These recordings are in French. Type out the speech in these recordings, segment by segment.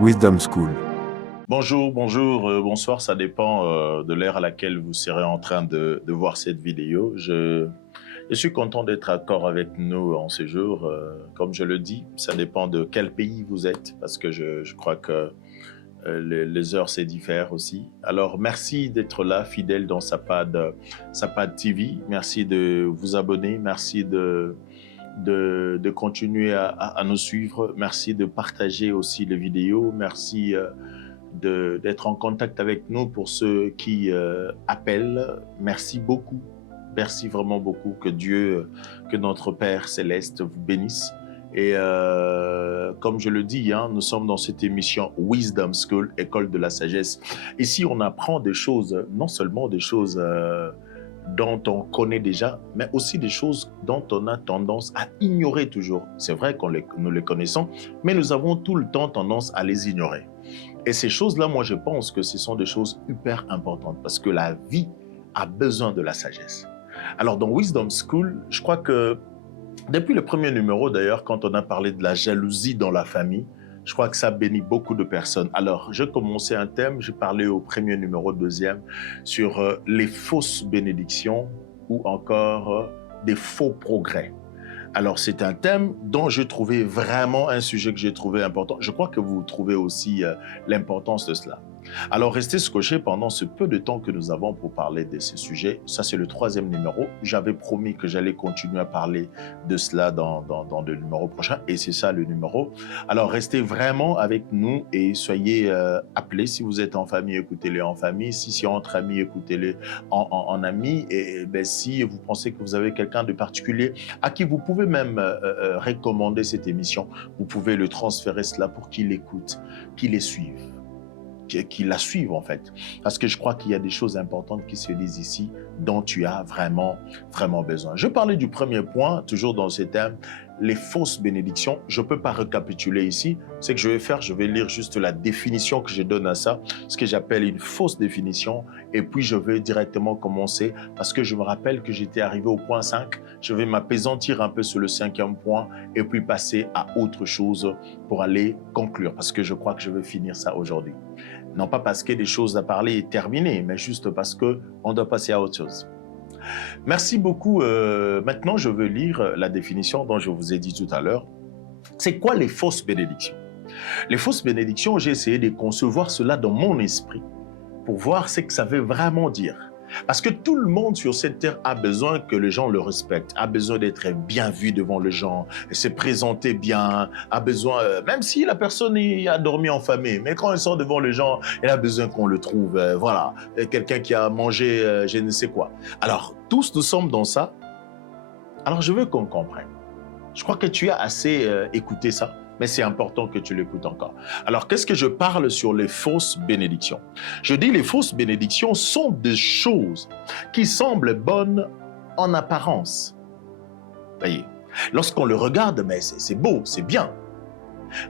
Wisdom School. Bonjour, bonsoir, ça dépend de l'heure à laquelle vous serez en train de voir cette vidéo. Je suis content d'être encore avec nous en ce jour. Comme je le dis, ça dépend de quel pays vous êtes, parce que je crois que les heures se diffèrent aussi. Alors, merci d'être là, fidèle dans Sapad TV. Merci de vous abonner, merci de continuer à nous suivre. Merci de partager aussi les vidéos. Merci d'être en contact avec nous pour ceux qui appellent. Merci beaucoup. Merci vraiment beaucoup. Que Dieu, que notre Père Céleste vous bénisse. Et comme je le dis, nous sommes dans cette émission Wisdom School, École de la Sagesse. Ici, on apprend des choses, non seulement des choses dont on connaît déjà, mais aussi des choses dont on a tendance à ignorer toujours. C'est vrai nous les connaissons, mais nous avons tout le temps tendance à les ignorer. Et ces choses-là, moi, je pense que ce sont des choses hyper importantes parce que la vie a besoin de la sagesse. Alors, dans Wisdom School, je crois que depuis le premier numéro, d'ailleurs, quand on a parlé de la jalousie dans la famille, je crois que ça bénit beaucoup de personnes. Alors, je commençais un thème, j'ai parlé au premier numéro, deuxième, sur les fausses bénédictions ou encore des faux progrès. Alors, c'est un thème dont je trouvais vraiment un sujet que j'ai trouvé important. Je crois que vous trouvez aussi l'importance de cela. Alors, restez scotchés pendant ce peu de temps que nous avons pour parler de ce sujet. Ça, c'est le troisième numéro. J'avais promis que j'allais continuer à parler de cela dans le numéro prochain. Et c'est ça le numéro. Alors, restez vraiment avec nous et soyez appelés. Si vous êtes en famille, écoutez-les en famille. Si c'est entre amis, écoutez-les en amis. Et si vous pensez que vous avez quelqu'un de particulier à qui vous pouvez même recommander cette émission, vous pouvez le transférer cela pour qu'il écoute, qu'il les suive. Qui la suivent en fait. Parce que je crois qu'il y a des choses importantes qui se disent ici dont tu as vraiment besoin. Je parlais du premier point, toujours dans ce thème, les fausses bénédictions. Je ne peux pas récapituler ici. Ce que je vais faire, je vais lire juste la définition que je donne à ça, ce que j'appelle une fausse définition. Et puis, je vais directement commencer parce que je me rappelle que j'étais arrivé au point 5. Je vais m'apaisantir un peu sur le cinquième point et puis passer à autre chose pour aller conclure parce que je crois que je vais finir ça aujourd'hui. Non pas parce qu'il y a des choses à parler et terminer, mais juste parce qu'on doit passer à autre chose. Merci beaucoup. Maintenant, je veux lire la définition dont je vous ai dit tout à l'heure. C'est quoi les fausses bénédictions? Les fausses bénédictions, j'ai essayé de concevoir cela dans mon esprit pour voir ce que ça veut vraiment dire. Parce que tout le monde sur cette terre a besoin que les gens le respectent, a besoin d'être bien vu devant les gens, se présenter bien, a besoin, même si la personne a dormi en famille, mais quand elle sort devant les gens, elle a besoin qu'on le trouve, voilà, quelqu'un qui a mangé je ne sais quoi. Alors, tous nous sommes dans ça. Alors, je veux qu'on comprenne. Je crois que tu as assez écouté ça, mais c'est important que tu l'écoutes encore. Alors, qu'est-ce que je parle sur les fausses bénédictions? Je dis les fausses bénédictions sont des choses qui semblent bonnes en apparence. Voyez, lorsqu'on le regarde, mais c'est beau, c'est bien.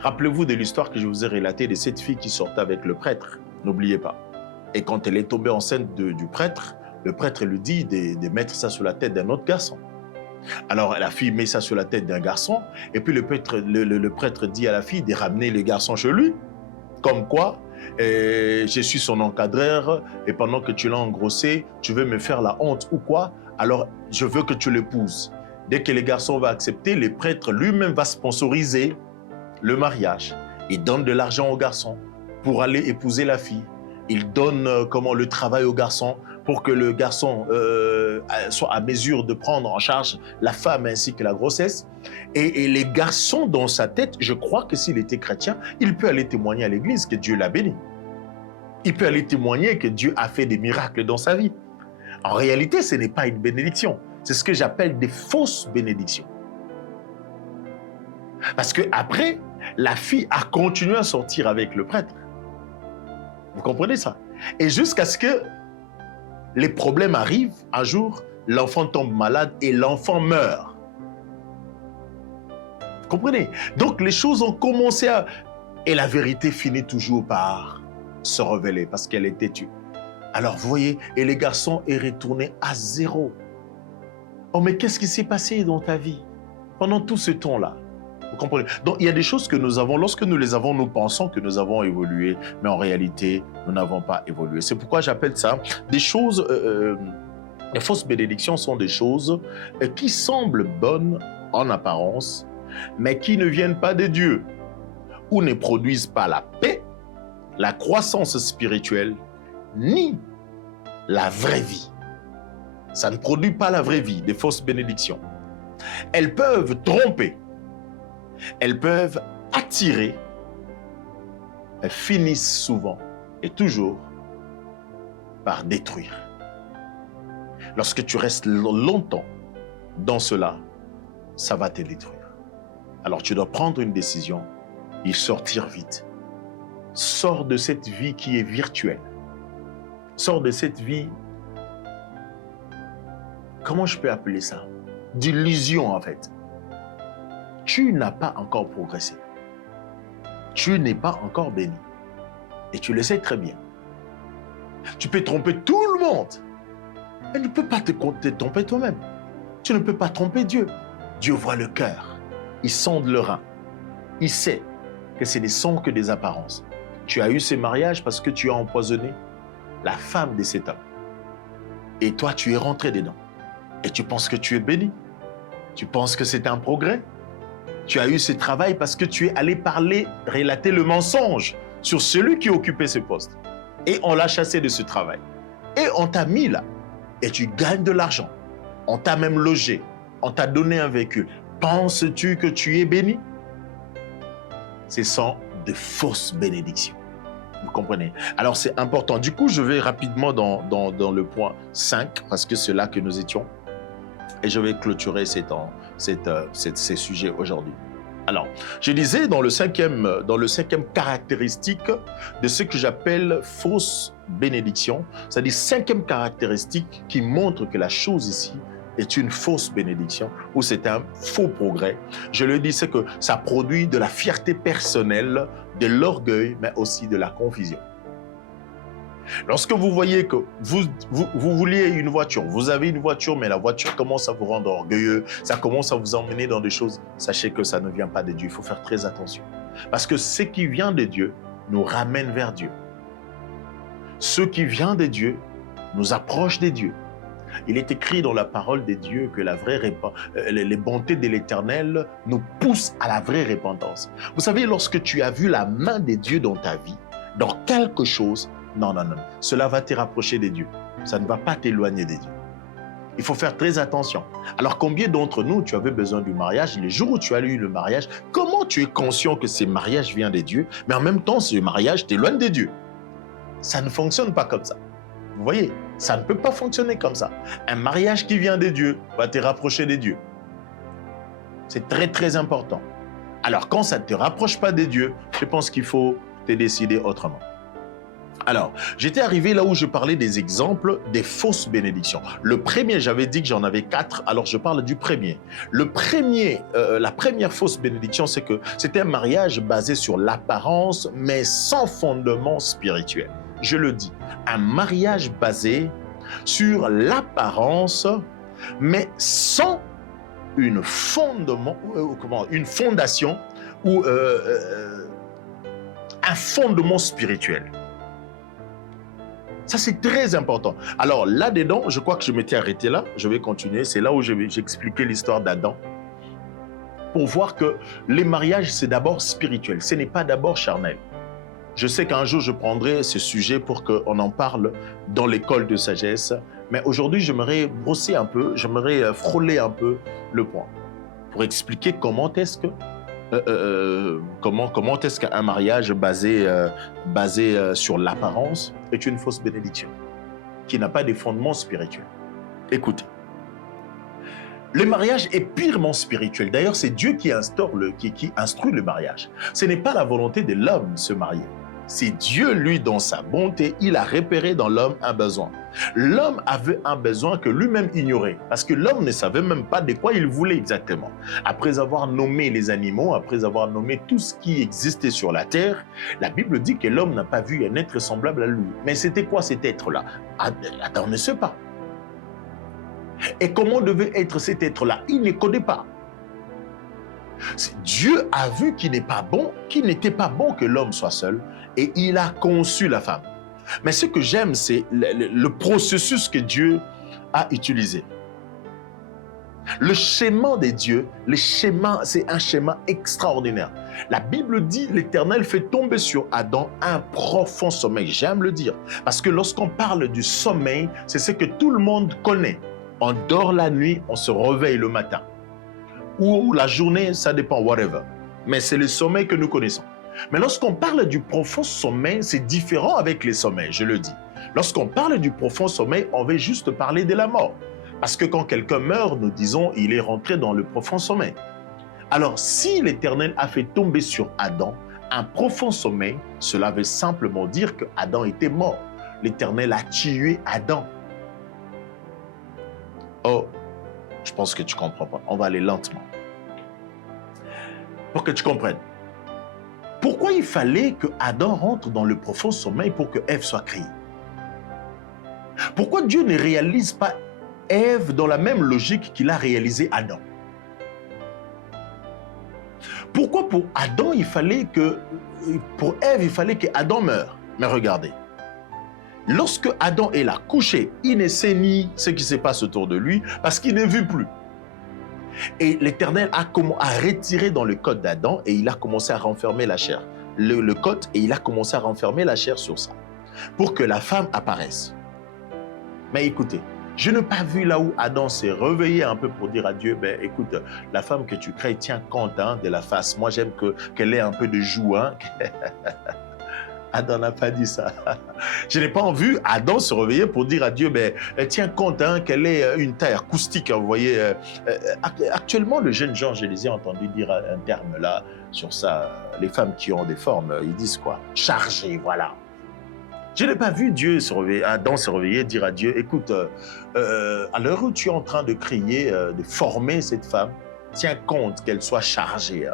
Rappelez-vous de l'histoire que je vous ai relatée de cette fille qui sortait avec le prêtre. N'oubliez pas. Et quand elle est tombée enceinte du prêtre, le prêtre lui dit de mettre ça sur la tête d'un autre garçon. Alors la fille met ça sur la tête d'un garçon et puis le prêtre dit à la fille de ramener le garçon chez lui. Comme quoi, je suis son encadreur et pendant que tu l'as engrossé, tu veux me faire la honte ou quoi? Alors je veux que tu l'épouses. Dès que le garçon va accepter, le prêtre lui-même va sponsoriser le mariage. Il donne de l'argent au garçon pour aller épouser la fille. Il donne le travail au garçon pour que le garçon soit à mesure de prendre en charge la femme ainsi que la grossesse. Et les garçons, dans sa tête, je crois que s'il était chrétien, il peut aller témoigner à l'église que Dieu l'a béni. Il peut aller témoigner que Dieu a fait des miracles dans sa vie. En réalité, ce n'est pas une bénédiction. C'est ce que j'appelle des fausses bénédictions. Parce qu'après, la fille a continué à sortir avec le prêtre. Vous comprenez ça? Et jusqu'à ce que les problèmes arrivent, un jour, l'enfant tombe malade et l'enfant meurt. Vous comprenez? Donc les choses ont commencé à... Et la vérité finit toujours par se révéler parce qu'elle est têtue. Alors vous voyez, et les garçons est retourné à zéro. Oh mais qu'est-ce qui s'est passé dans ta vie pendant tout ce temps-là? Vous comprenez? Donc, il y a des choses que nous avons, lorsque nous les avons, nous pensons que nous avons évolué, mais en réalité, nous n'avons pas évolué. C'est pourquoi j'appelle ça des choses... les fausses bénédictions sont des choses qui semblent bonnes en apparence, mais qui ne viennent pas de Dieu, ou ne produisent pas la paix, la croissance spirituelle, ni la vraie vie. Ça ne produit pas la vraie vie, des fausses bénédictions. Elles peuvent tromper, elles peuvent attirer, elles finissent souvent et toujours par détruire. Lorsque tu restes longtemps dans cela, ça va te détruire. Alors tu dois prendre une décision et sortir vite. Sors de cette vie qui est virtuelle. Sors de cette vie, comment je peux appeler ça? D'illusion en fait. Tu n'as pas encore progressé. Tu n'es pas encore béni. Et tu le sais très bien. Tu peux tromper tout le monde. Mais tu ne peux pas te tromper toi-même. Tu ne peux pas tromper Dieu. Dieu voit le cœur. Il sonde le rein. Il sait que ce ne sont que des apparences. Tu as eu ce mariage parce que tu as empoisonné la femme de cet homme. Et toi, tu es rentré dedans. Et tu penses que tu es béni. Tu penses que c'est un progrès. Tu as eu ce travail parce que tu es allé parler, relater le mensonge sur celui qui occupait ce poste. Et on l'a chassé de ce travail. Et on t'a mis là. Et tu gagnes de l'argent. On t'a même logé. On t'a donné un véhicule. Penses-tu que tu es béni? Ce sont de fausses bénédictions. Vous comprenez? Alors c'est important. Du coup, je vais rapidement dans le point 5, parce que c'est là que nous étions. Et je vais clôturer ces sujets aujourd'hui. Alors, je disais dans le cinquième caractéristique de ce que j'appelle fausse bénédiction, c'est-à-dire cinquième caractéristique qui montre que la chose ici est une fausse bénédiction ou c'est un faux progrès. Je le dis, c'est que ça produit de la fierté personnelle, de l'orgueil, mais aussi de la confusion. Lorsque vous voyez que vous vouliez une voiture, vous avez une voiture, mais la voiture commence à vous rendre orgueilleux, ça commence à vous emmener dans des choses, sachez que ça ne vient pas de Dieu. Il faut faire très attention. Parce que ce qui vient de Dieu nous ramène vers Dieu. Ce qui vient de Dieu nous approche de Dieu. Il est écrit dans la parole de Dieu que les bontés de l'Éternel nous poussent à la vraie repentance. Vous savez, lorsque tu as vu la main de Dieu dans ta vie, dans quelque chose, non. Cela va te rapprocher de Dieu. Ça ne va pas t'éloigner de Dieu. Il faut faire très attention. Alors, combien d'entre nous, tu avais besoin du mariage? Les jours où tu as eu le mariage, comment tu es conscient que ce mariage vient de Dieu, mais en même temps, ce mariage t'éloigne de Dieu? Ça ne fonctionne pas comme ça. Vous voyez, ça ne peut pas fonctionner comme ça. Un mariage qui vient de Dieu va te rapprocher de Dieu. C'est très, très important. Alors, quand ça ne te rapproche pas de Dieu, je pense qu'il faut te décider autrement. Alors, j'étais arrivé là où je parlais des exemples des fausses bénédictions. Le premier, j'avais dit que j'en avais 4, alors je parle du premier. La première fausse bénédiction, c'est que c'était un mariage basé sur l'apparence, mais sans fondement spirituel. Je le dis, un mariage basé sur l'apparence, mais sans une fondation ou un fondement spirituel. Ça, c'est très important. Alors, là-dedans, je crois que je m'étais arrêté là. Je vais continuer. C'est là où j'expliquais l'histoire d'Adam. Pour voir que les mariages, c'est d'abord spirituel. Ce n'est pas d'abord charnel. Je sais qu'un jour, je prendrai ce sujet pour qu'on en parle dans l'école de sagesse. Mais aujourd'hui, j'aimerais brosser un peu, j'aimerais frôler un peu le point. Pour expliquer comment est-ce que comment est-ce qu'un mariage basé sur l'apparence est une fausse bénédiction, qui n'a pas de fondement spirituel. Écoutez, le mariage est purement spirituel. D'ailleurs, c'est Dieu qui instruit le mariage. Ce n'est pas la volonté de l'homme de se marier. C'est Dieu, lui, dans sa bonté, il a repéré dans l'homme un besoin. L'homme avait un besoin que lui-même ignorait, parce que l'homme ne savait même pas de quoi il voulait exactement. Après avoir nommé les animaux, après avoir nommé tout ce qui existait sur la terre, la Bible dit que l'homme n'a pas vu un être semblable à lui. Mais c'était quoi cet être-là? Adam ne sait pas. Et comment devait être cet être-là? Il ne connaît pas. Dieu a vu qu'il n'était pas bon que l'homme soit seul et il a conçu la femme. Mais ce que j'aime, c'est le processus que Dieu a utilisé. Le schéma des dieux, c'est un schéma extraordinaire. La Bible dit, l'Éternel fait tomber sur Adam un profond sommeil. J'aime le dire. Parce que lorsqu'on parle du sommeil, c'est ce que tout le monde connaît. On dort la nuit, on se réveille le matin. Ou la journée, ça dépend, whatever. Mais c'est le sommeil que nous connaissons. Mais lorsqu'on parle du profond sommeil, c'est différent avec les sommeils, je le dis. Lorsqu'on parle du profond sommeil, on veut juste parler de la mort. Parce que quand quelqu'un meurt, nous disons, il est rentré dans le profond sommeil. Alors, si l'Éternel a fait tomber sur Adam un profond sommeil, cela veut simplement dire que Adam était mort. L'Éternel a tué Adam. Oh, je pense que tu ne comprends pas. On va aller lentement. Pour que tu comprennes. Pourquoi il fallait que Adam rentre dans le profond sommeil pour que Ève soit créée? Pourquoi Dieu ne réalise pas Ève dans la même logique qu'il a réalisé Adam? Pourquoi pour Adam, pour Ève, il fallait que Adam meure? Mais regardez, lorsque Adam est là, couché, il ne sait ni ce qui se passe autour de lui parce qu'il ne vit plus. Et l'Éternel a retiré dans le côte d'Adam et il a commencé à renfermer la chair. Le côte, et il a commencé à renfermer la chair sur ça pour que la femme apparaisse. Mais écoutez, je n'ai pas vu là où Adam s'est réveillé un peu pour dire à Dieu, ben écoute, la femme que tu crées, tiens compte de la face. Moi, j'aime qu'elle ait un peu de joue. Hein. Adam n'a pas dit ça. Je n'ai pas vu Adam se réveiller pour dire à Dieu, ben tiens compte qu'elle ait une taille acoustique. Vous voyez, actuellement, le jeune Jean, je les ai entendus dire un terme là sur ça. Les femmes qui ont des formes, ils disent quoi? Chargées, voilà. Je n'ai pas vu Adam se réveiller, dire à Dieu, écoute, à l'heure où tu es en train de crier, de former cette femme, tiens compte qu'elle soit chargée.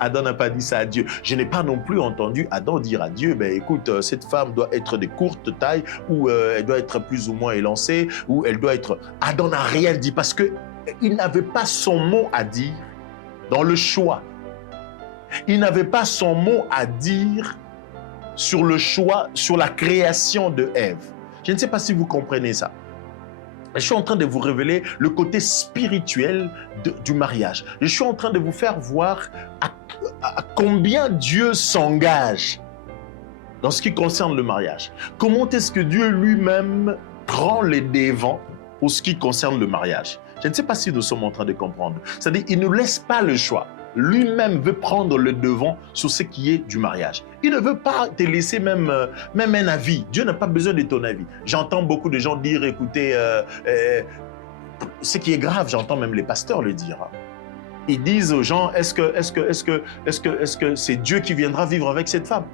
Adam n'a pas dit ça à Dieu. Je n'ai pas non plus entendu Adam dire à Dieu, ben, écoute, cette femme doit être de courte taille, ou elle doit être plus ou moins élancée, ou elle doit être... Adam n'a rien dit parce qu'il n'avait pas son mot à dire dans le choix. Il n'avait pas son mot à dire sur le choix, sur la création de Ève. Je ne sais pas si vous comprenez ça. Je suis en train de vous révéler le côté spirituel du mariage. Je suis en train de vous faire voir à combien Dieu s'engage dans ce qui concerne le mariage. Comment est-ce que Dieu lui-même prend les devants pour ce qui concerne le mariage. Je ne sais pas si nous sommes en train de comprendre. C'est-à-dire qu'il ne nous laisse pas le choix. Lui-même veut prendre le devant sur ce qui est du mariage. Il ne veut pas te laisser même un avis. Dieu n'a pas besoin de ton avis. J'entends beaucoup de gens dire, écoutez, ce qui est grave, j'entends même les pasteurs le dire. Ils disent aux gens, est-ce que c'est Dieu qui viendra vivre avec cette femme?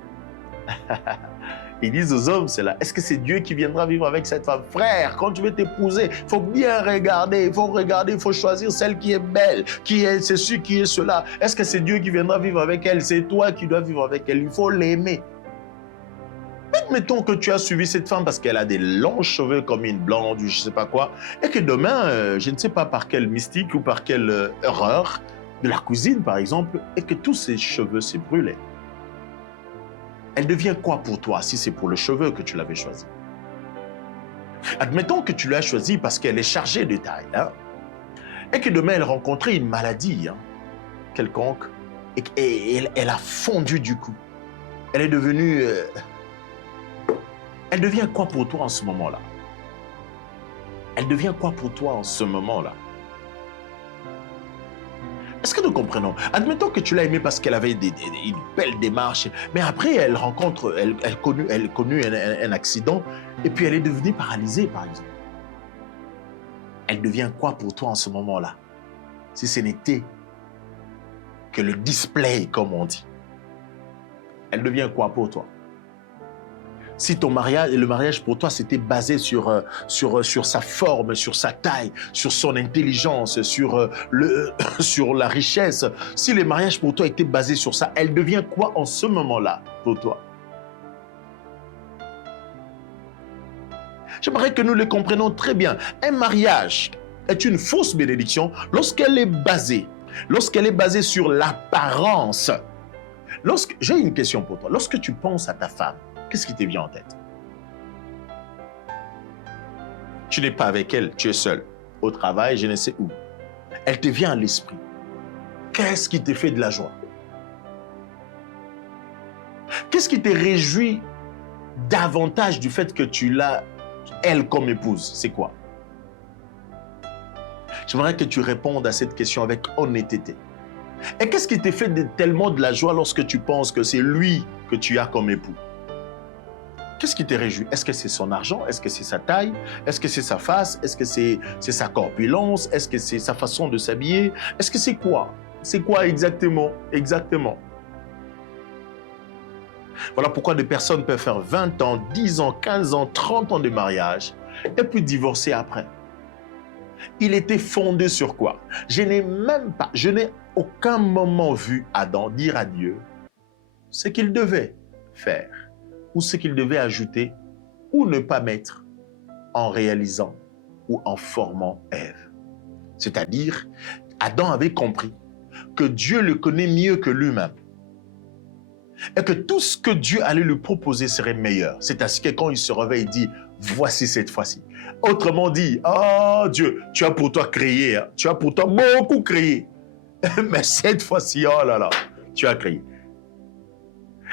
Ils disent aux hommes, c'est là, est-ce que c'est Dieu qui viendra vivre avec cette femme? Frère, quand tu veux t'épouser, il faut bien regarder, il faut choisir celle qui est belle, qui est ceci, qui est cela. Est-ce que c'est Dieu qui viendra vivre avec elle? C'est toi qui dois vivre avec elle, il faut l'aimer. Admettons que tu as suivi cette femme parce qu'elle a des longs cheveux comme une blonde ou je ne sais pas quoi, et que demain, je ne sais pas par quel mystique ou par quelle erreur de la cousine par exemple, et que tous ses cheveux s'est brûlés. Elle devient quoi pour toi si c'est pour le cheveu que tu l'avais choisi? Admettons que tu l'as choisi parce qu'elle est chargée de taille, hein, et que demain elle rencontrait une maladie quelconque, et elle a fondu du coup. Elle est devenue... Elle devient quoi pour toi en ce moment-là? Elle devient quoi pour toi en ce moment-là? Est-ce que nous comprenons? Admettons que tu l'as aimée parce qu'elle avait une belle démarche, mais après elle rencontre, elle connut un accident et puis elle est devenue paralysée par exemple. Elle devient quoi pour toi en ce moment-là? Si ce n'était que le display comme on dit. Elle devient quoi pour toi? Si ton mariage, le mariage pour toi, c'était basé sur sa forme, sur sa taille, sur son intelligence, sur la richesse, si le mariage pour toi était basé sur ça, elle devient quoi en ce moment-là pour toi? J'aimerais que nous le comprenions très bien. Un mariage est une fausse bénédiction lorsqu'elle est basée lorsqu'elle est basée sur l'apparence, j'ai une question pour toi. Lorsque tu penses à ta femme, qu'est-ce qui te vient en tête? Tu n'es pas avec elle, tu es seul, au travail, je ne sais où. Elle te vient à l'esprit. Qu'est-ce qui te fait de la joie? Qu'est-ce qui te réjouit davantage du fait que tu l'as, elle, comme épouse? C'est quoi? J'aimerais que tu répondes à cette question avec honnêteté. Et qu'est-ce qui te fait tellement de la joie lorsque tu penses que c'est lui que tu as comme époux? Qu'est-ce qui te réjouit? Est-ce que c'est son argent? Est-ce que c'est sa taille? Est-ce que c'est sa face? Est-ce que c'est sa corpulence? Est-ce que c'est sa façon de s'habiller? Est-ce que c'est quoi? C'est quoi exactement? Exactement. Voilà pourquoi des personnes peuvent faire 20 ans, 10 ans, 15 ans, 30 ans de mariage et puis divorcer après. Il était fondé sur quoi? Je n'ai aucun moment vu Adam dire à Dieu ce qu'il devait faire ou ce qu'il devait ajouter ou ne pas mettre en réalisant ou en formant Ève. C'est-à-dire, Adam avait compris que Dieu le connaît mieux que lui-même et que tout ce que Dieu allait lui proposer serait meilleur. C'est ainsi que quand il se réveille, il dit, voici cette fois-ci. Autrement dit, oh Dieu, tu as pour toi créé, hein? Tu as pour toi beaucoup créé. Mais cette fois-ci, oh là là, tu as créé.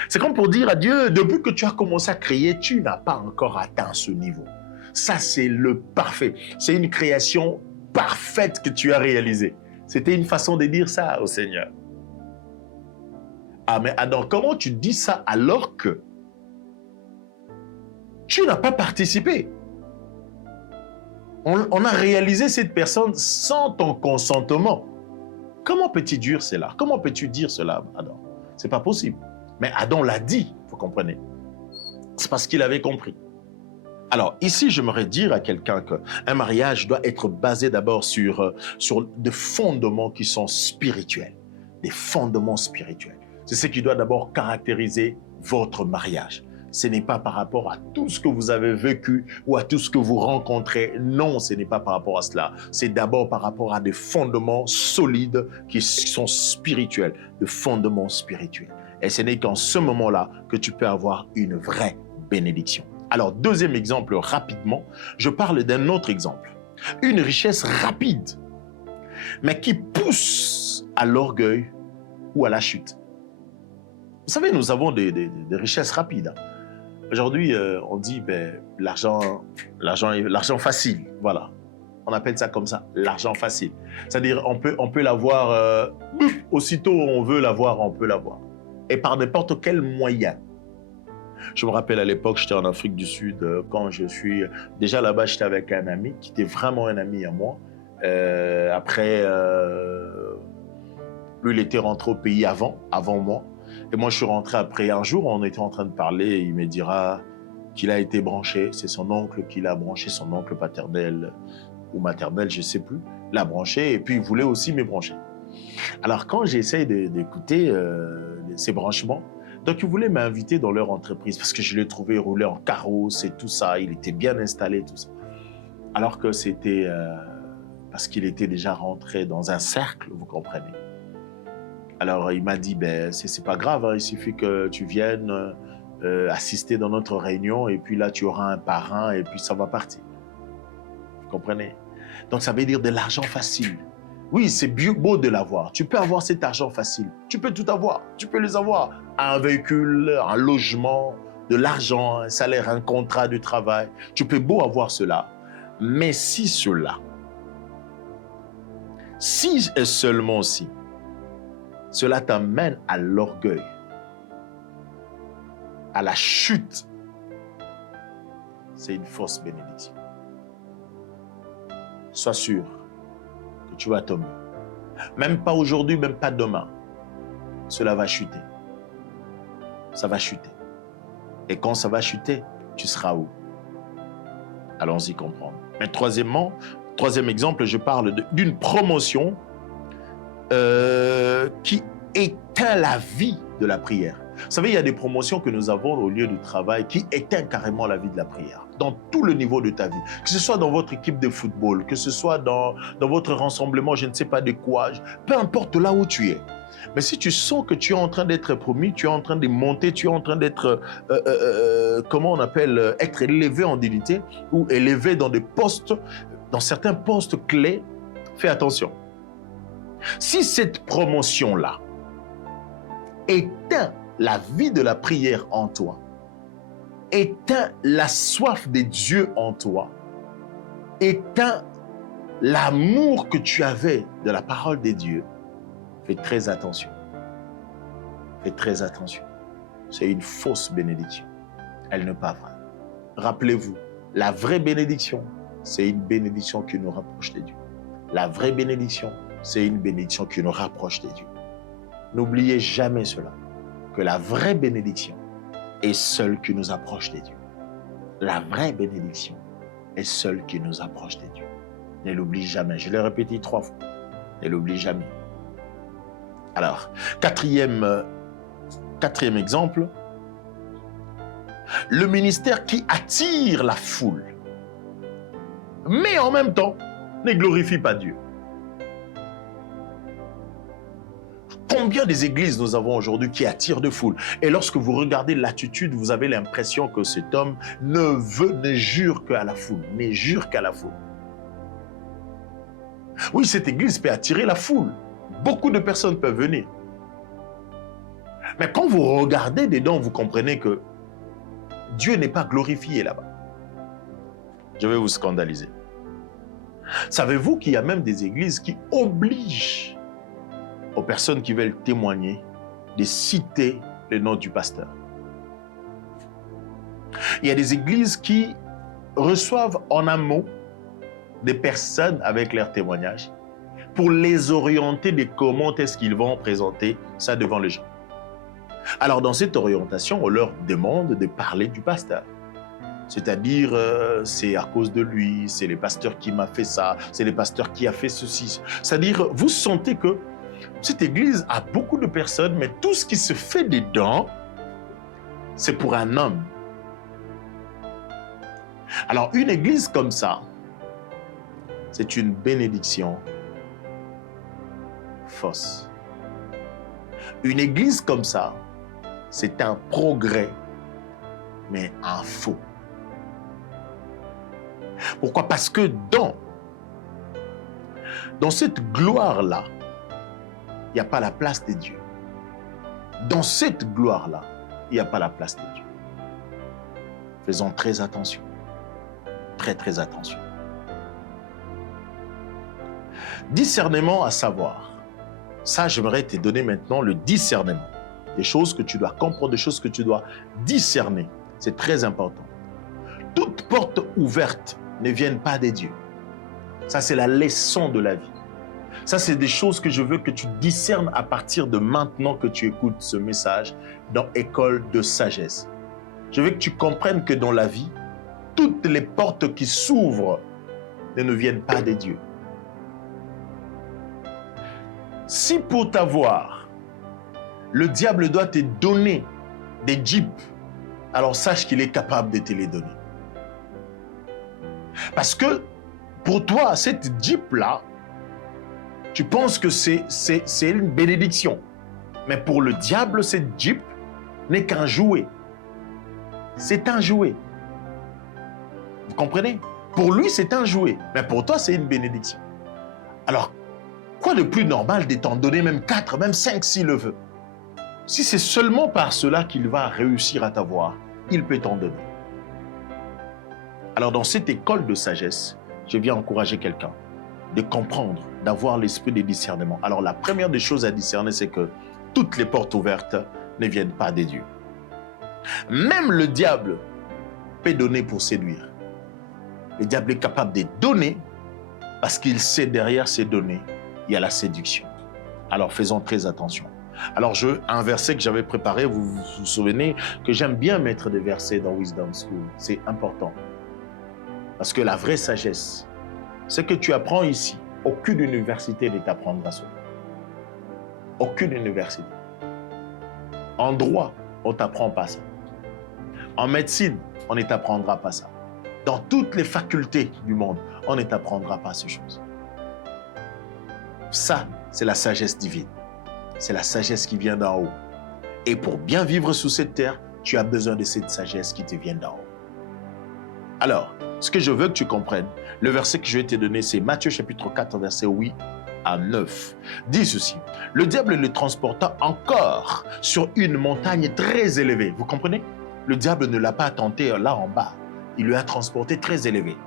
C'est comme pour dire à Dieu, depuis que tu as commencé à créer, tu n'as pas encore atteint ce niveau. Ça, c'est le parfait. C'est une création parfaite que tu as réalisée. C'était une façon de dire ça au Seigneur. Ah, mais Adam, comment tu dis ça alors que tu n'as pas participé? On a réalisé cette personne sans ton consentement. Comment peux-tu dire cela? Comment peux-tu dire cela, Adam? C'est pas possible. Mais Adam l'a dit, vous comprenez. C'est parce qu'il avait compris. Alors, ici, j'aimerais dire à quelqu'un qu'un mariage doit être basé d'abord sur des fondements qui sont spirituels. Des fondements spirituels. C'est ce qui doit d'abord caractériser votre mariage. Ce n'est pas par rapport à tout ce que vous avez vécu ou à tout ce que vous rencontrez. Non, ce n'est pas par rapport à cela. C'est d'abord par rapport à des fondements solides qui sont spirituels, des fondements spirituels. Et ce n'est qu'en ce moment-là que tu peux avoir une vraie bénédiction. Alors, deuxième exemple, rapidement, je parle d'un autre exemple. Une richesse rapide, mais qui pousse à l'orgueil ou à la chute. Vous savez, nous avons des richesses rapides. Aujourd'hui, on dit l'argent facile. Voilà. On appelle ça comme ça, l'argent facile. C'est-à-dire, on peut l'avoir, aussitôt on veut l'avoir, on peut l'avoir. Et par n'importe quel moyen. Je me rappelle à l'époque, j'étais en Afrique du Sud, quand je suis... Déjà là-bas, j'étais avec un ami qui était vraiment un ami à moi. Après, lui, il était rentré au pays avant moi. Et moi, je suis rentré après. Un jour, on était en train de parler et il me dira qu'il a été branché. C'est son oncle qui l'a branché, son oncle paternel ou maternel, je ne sais plus, l'a branché et puis il voulait aussi me brancher. Alors, quand j'essaie d'écouter ces branchements, donc ils voulaient m'inviter dans leur entreprise parce que je l'ai trouvé rouler en carrosse et tout ça. Il était bien installé, tout ça. Alors que c'était parce qu'il était déjà rentré dans un cercle, vous comprenez. Alors, il m'a dit, c'est pas grave, hein, il suffit que tu viennes assister dans notre réunion et puis là, tu auras un parrain et puis ça va partir. Vous comprenez? Donc, ça veut dire de l'argent facile. Oui, c'est beau de l'avoir. Tu peux avoir cet argent facile. Tu peux tout avoir. Tu peux les avoir. Un véhicule, un logement, de l'argent, un salaire, un contrat de travail. Tu peux beau avoir cela. Mais si et seulement si, cela t'amène à l'orgueil, à la chute, c'est une fausse bénédiction. Sois sûr que tu vas tomber. Même pas aujourd'hui, même pas demain. Cela va chuter. Ça va chuter. Et quand ça va chuter, tu seras où? Allons-y comprendre. Mais troisième exemple, je parle d'une promotion qui éteint la vie de la prière. Vous savez, il y a des promotions que nous avons au lieu du travail qui éteignent carrément la vie de la prière, dans tout le niveau de ta vie. Que ce soit dans votre équipe de football, que ce soit dans votre rassemblement, je ne sais pas de quoi, peu importe là où tu es. Mais si tu sens que tu es en train d'être promu, tu es en train de monter, tu es en train d'être, comment on appelle, être élevé en dignité ou élevé dans des postes, dans certains postes clés, fais attention. Si cette promotion-là éteint la vie de la prière en toi, éteint la soif des dieux en toi, éteint l'amour que tu avais de la parole des dieux, fais très attention. Fais très attention. C'est une fausse bénédiction. Elle n'est pas vraie. Rappelez-vous, la vraie bénédiction, c'est une bénédiction qui nous rapproche de Dieu. La vraie bénédiction, c'est une bénédiction qui nous rapproche de Dieu. N'oubliez jamais cela, que la vraie bénédiction est celle qui nous approche de Dieu. La vraie bénédiction est celle qui nous approche de Dieu. Ne l'oublie jamais. Je l'ai répété 3 fois. Ne l'oublie jamais. Alors, quatrième exemple, le ministère qui attire la foule, mais en même temps, ne glorifie pas Dieu. Combien des églises nous avons aujourd'hui qui attirent de foule? Et lorsque vous regardez l'attitude, vous avez l'impression que cet homme ne jure qu'à la foule, ne jure qu'à la foule. Oui, cette église peut attirer la foule. Beaucoup de personnes peuvent venir. Mais quand vous regardez dedans, vous comprenez que Dieu n'est pas glorifié là-bas. Je vais vous scandaliser. Savez-vous qu'il y a même des églises qui obligent aux personnes qui veulent témoigner de citer le nom du pasteur? Il y a des églises qui reçoivent en amont des personnes avec leurs témoignages pour les orienter de comment est-ce qu'ils vont présenter ça devant les gens. Alors dans cette orientation, on leur demande de parler du pasteur. C'est-à-dire, c'est à cause de lui, c'est le pasteur qui m'a fait ça, c'est le pasteur qui a fait ceci. C'est-à-dire, vous sentez que cette église a beaucoup de personnes, mais tout ce qui se fait dedans, c'est pour un homme. Alors, une église comme ça, c'est une bénédiction fausse. Une église comme ça, c'est un progrès, mais un faux. Pourquoi? Parce que dans cette gloire-là, il n'y a pas la place de Dieu. Dans cette gloire-là, il n'y a pas la place de Dieu. Faisons très attention. Très, très attention. Discernement à savoir. Ça, j'aimerais te donner maintenant le discernement. Des choses que tu dois comprendre, des choses que tu dois discerner. C'est très important. Toute porte ouverte ne viennent pas des dieux. Ça, c'est la leçon de la vie. Ça, c'est des choses que je veux que tu discernes à partir de maintenant que tu écoutes ce message dans École de sagesse. Je veux que tu comprennes que dans la vie, toutes les portes qui s'ouvrent ne viennent pas des dieux. Si pour t'avoir, le diable doit te donner des jeeps, alors sache qu'il est capable de te les donner. Parce que pour toi, cette jeep-là, tu penses que c'est une bénédiction. Mais pour le diable, cette jeep n'est qu'un jouet. C'est un jouet. Vous comprenez? Pour lui, c'est un jouet. Mais pour toi, c'est une bénédiction. Alors, quoi de plus normal de t'en donner même 4, même 5 s'il le veut? Si c'est seulement par cela qu'il va réussir à t'avoir, il peut t'en donner. Alors, dans cette école de sagesse, je viens encourager quelqu'un de comprendre, d'avoir l'esprit de discernement. Alors, la première des choses à discerner, c'est que toutes les portes ouvertes ne viennent pas des dieux. Même le diable peut donner pour séduire. Le diable est capable de donner parce qu'il sait derrière ces données, il y a la séduction. Alors, faisons très attention. Alors, un verset que j'avais préparé, vous vous souvenez que j'aime bien mettre des versets dans Wisdom School. C'est important. Parce que la vraie sagesse, ce que tu apprends ici, aucune université ne t'apprendra cela. Aucune université. En droit, on ne t'apprend pas ça. En médecine, on ne t'apprendra pas ça. Dans toutes les facultés du monde, on ne t'apprendra pas ces choses. Ça, c'est la sagesse divine. C'est la sagesse qui vient d'en haut. Et pour bien vivre sous cette terre, tu as besoin de cette sagesse qui te vient d'en haut. Alors, ce que je veux que tu comprennes, le verset que je vais te donner, c'est Matthieu chapitre 4, verset 8 à 9. Dit ceci, le diable le transporta encore sur une montagne très élevée. Vous comprenez? Le diable ne l'a pas tenté là en bas. Il lui a transporté très élevé.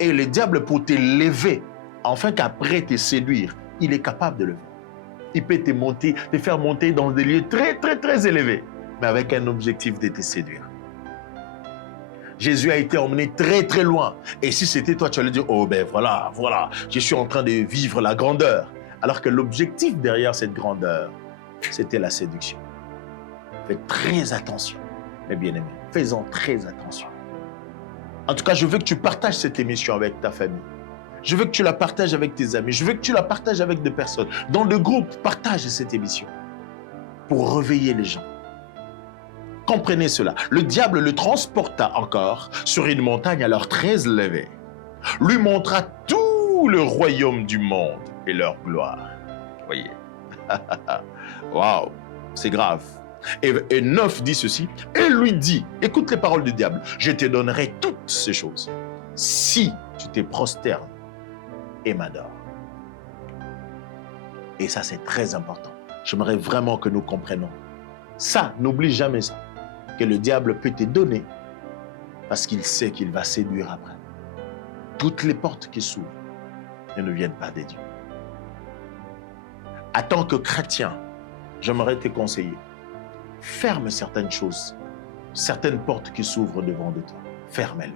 Et le diable, pour t'élever, afin qu'après te séduire, il est capable de le faire. Il peut te faire monter dans des lieux très, très, très élevés, mais avec un objectif de te séduire. Jésus a été emmené très, très loin. Et si c'était toi, tu allais dire, oh ben voilà, je suis en train de vivre la grandeur. Alors que l'objectif derrière cette grandeur, c'était la séduction. Faites très attention, mes bien-aimés. Faisons très attention. En tout cas, je veux que tu partages cette émission avec ta famille. Je veux que tu la partages avec tes amis. Je veux que tu la partages avec des personnes. Dans le groupe, partage cette émission pour réveiller les gens. Comprenez cela. Le diable le transporta encore sur une montagne alors très élevée. Lui montra tout le royaume du monde et leur gloire. Voyez. Waouh, c'est grave. Et 9 dit ceci, et lui dit, écoute les paroles du diable, je te donnerai toutes ces choses si tu te prosternes et m'adores. Et ça, c'est très important. J'aimerais vraiment que nous comprenions. Ça, n'oublie jamais ça, que le diable peut te donner parce qu'il sait qu'il va séduire après. Toutes les portes qui s'ouvrent ne viennent pas des dieux. En tant que chrétien, j'aimerais te conseiller, ferme certaines choses, certaines portes qui s'ouvrent devant de toi. Ferme-les.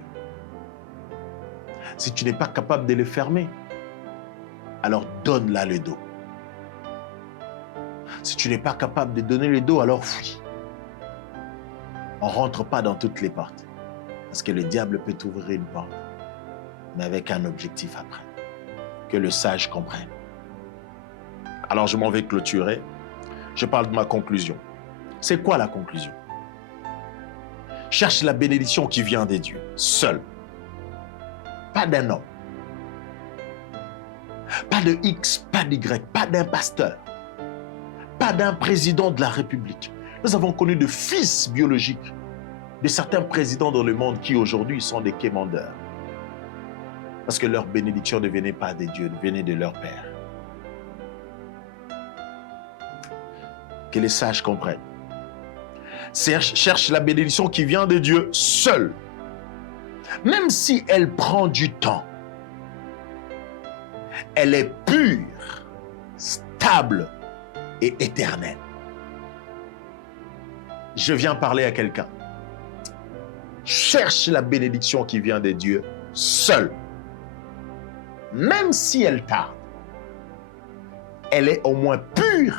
Si tu n'es pas capable de les fermer, alors donne-la le dos. Si tu n'es pas capable de donner le dos, alors fuis. On ne rentre pas dans toutes les portes. Parce que le diable peut t'ouvrir une porte, mais avec un objectif après. Que le sage comprenne. Alors je m'en vais clôturer. Je parle de ma conclusion. C'est quoi la conclusion? Cherche la bénédiction qui vient des dieux, seul. Pas d'un homme. Pas de X, pas d'Y, pas d'un pasteur. Pas d'un président de la République. Nous avons connu de fils biologiques de certains présidents dans le monde qui aujourd'hui sont des quémandeurs. Parce que leur bénédiction ne venait pas des dieux, venait de leur père. Que les sages comprennent. Cherche la bénédiction qui vient de Dieu seul. Même si elle prend du temps, elle est pure, stable et éternelle. Je viens parler à quelqu'un. Cherche la bénédiction qui vient de Dieu seul. Même si elle tarde, elle est au moins pure,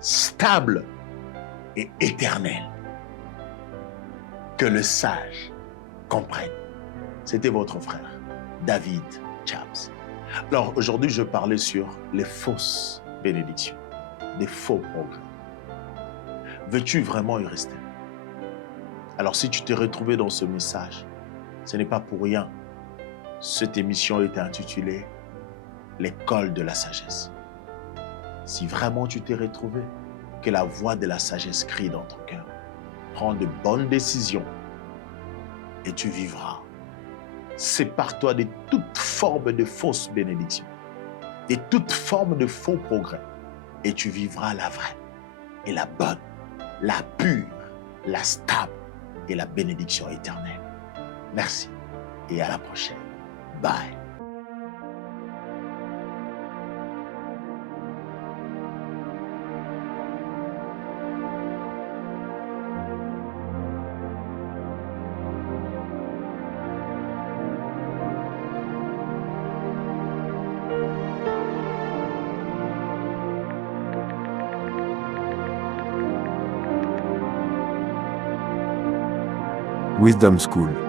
stable et éternelle. Que le sage comprenne. C'était votre frère, David Chaps. Alors aujourd'hui, je parlais sur les fausses bénédictions, des faux progrès. Veux-tu vraiment y rester? Alors si tu t'es retrouvé dans ce message, ce n'est pas pour rien. Cette émission était intitulée « L'école de la sagesse ». Si vraiment tu t'es retrouvé, que la voix de la sagesse crie dans ton cœur. Prends de bonnes décisions et tu vivras. Sépare-toi de toute forme de fausse bénédiction, de toute forme de faux progrès et tu vivras la vraie et la bonne, la pure, la stable et la bénédiction éternelle. Merci et à la prochaine. Bye. Wisdom School.